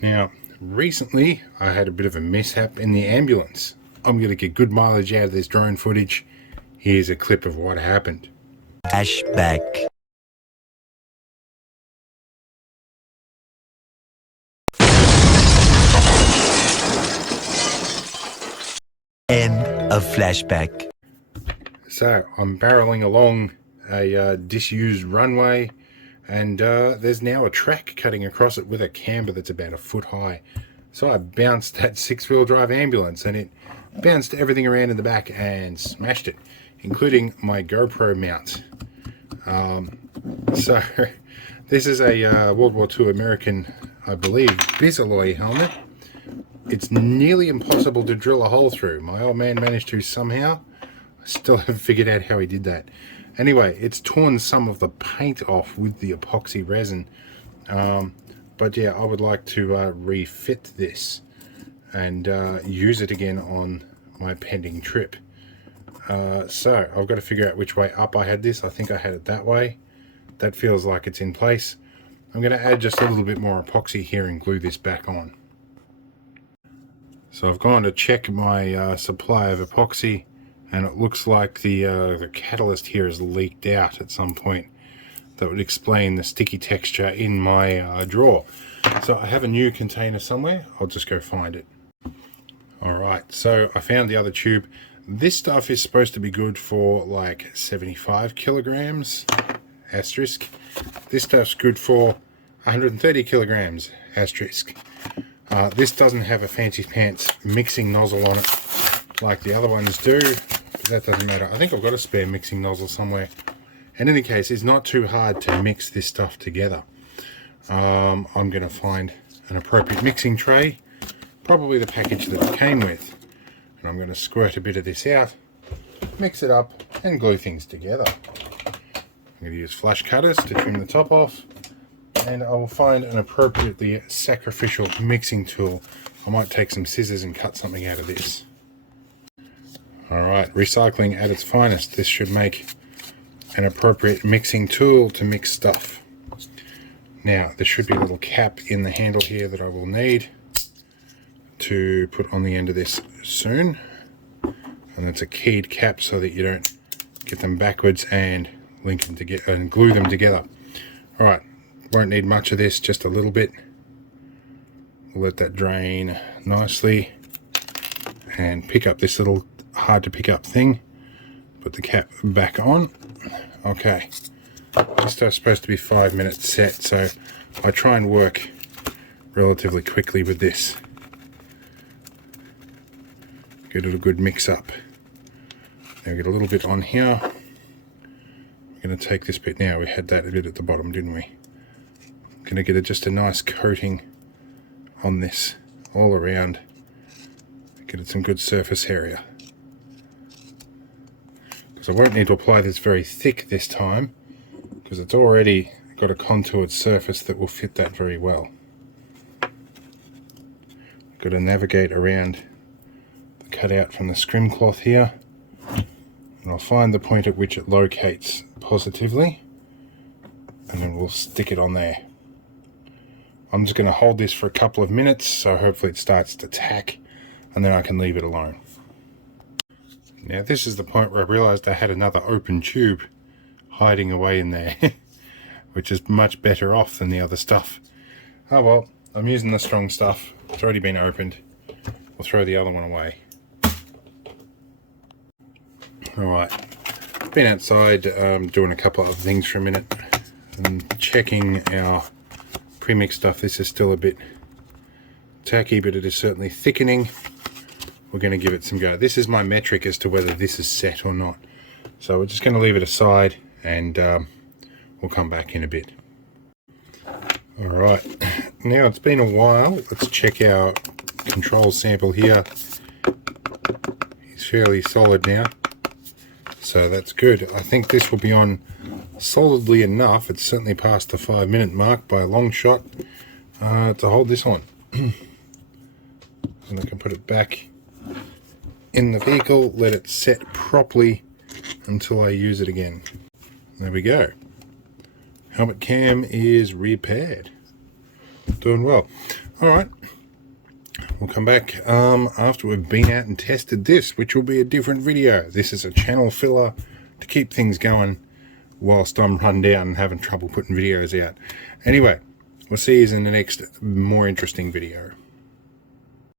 Now, recently I had a bit of a mishap in the ambulance. I'm going to get good mileage out of this drone footage. Here's a clip of what happened. Flashback. End of flashback. So I'm barreling along a disused runway, and there's now a track cutting across it with a camber that's about a foot high. So I bounced that 6-wheel drive ambulance, and it bounced everything around in the back and smashed it, including my GoPro mount. So this is a World War II American, I believe, Bisalloy helmet. It's nearly impossible to drill a hole through. My old man managed to somehow. I still haven't figured out how he did that. Anyway, it's torn some of the paint off with the epoxy resin. But yeah, I would like to refit this and use it again on my pending trip. So I've got to figure out which way up I had this. I think I had it that way. That feels like it's in place. I'm going to add just a little bit more epoxy here and glue this back on. So I've gone to check my supply of epoxy, and it looks like the catalyst here has leaked out at some point. That would explain the sticky texture in my drawer. So I have a new container somewhere. I'll just go find it. Alright, so I found the other tube. This stuff is supposed to be good for like 75 kilograms, asterisk. This stuff's good for 130 kilograms, asterisk. This doesn't have a fancy pants mixing nozzle on it like the other ones do, but that doesn't matter. I think I've got a spare mixing nozzle somewhere. In any case, it's not too hard to mix this stuff together. I'm going to find an appropriate mixing tray, probably the package that it came with, and I'm going to squirt a bit of this out, mix it up, and glue things together. I'm going to use flush cutters to trim the top off, and I will find an appropriately sacrificial mixing tool. I might take some scissors and cut something out of this. Alright, recycling at its finest. This should make an appropriate mixing tool to mix stuff. Now, there should be a little cap in the handle here that I will need to put on the end of this soon. And it's a keyed cap so that you don't get them backwards and link them together and glue them together. Alright, won't need much of this, just a little bit. We'll let that drain nicely and pick up this little hard to pick up thing. Put the cap back on. Okay, this stuff's supposed to be 5 minutes set, so I try and work relatively quickly with this. Get it a good mix up. Now we get a little bit on here. We're going to take this bit now. We had that a bit at the bottom, didn't we? Going to get just a nice coating on this all around. Get it some good surface area. Because I won't need to apply this very thick this time, because it's already got a contoured surface that will fit that very well. Got to navigate around the cutout from the scrim cloth here, and I'll find the point at which it locates positively, and then we'll stick it on there. I'm just going to hold this for a couple of minutes, so hopefully it starts to tack, and then I can leave it alone. Now this is the point where I realized I had another open tube hiding away in there, which is much better off than the other stuff. Oh well, I'm using the strong stuff. It's already been opened. We'll throw the other one away. Alright, been outside doing a couple of other things for a minute and checking our Premix stuff. This is still a bit tacky, but it is certainly thickening. We're going to give it some go. This is my metric as to whether this is set or not. So we're just going to leave it aside, and we'll come back in a bit. Alright, now it's been a while. Let's check our control sample here. He's fairly solid now, so that's good. I think this will be on solidly enough. It's certainly past the 5-minute mark by a long shot to hold this on. And I can put it back in the vehicle, let it set properly until I use it again. There we go. Helmet cam is repaired. Doing well. Alright, we'll come back after we've been out and tested this, which will be a different video. This is a channel filler to keep things going whilst I'm run down and having trouble putting videos out. Anyway, we'll see you in the next more interesting video.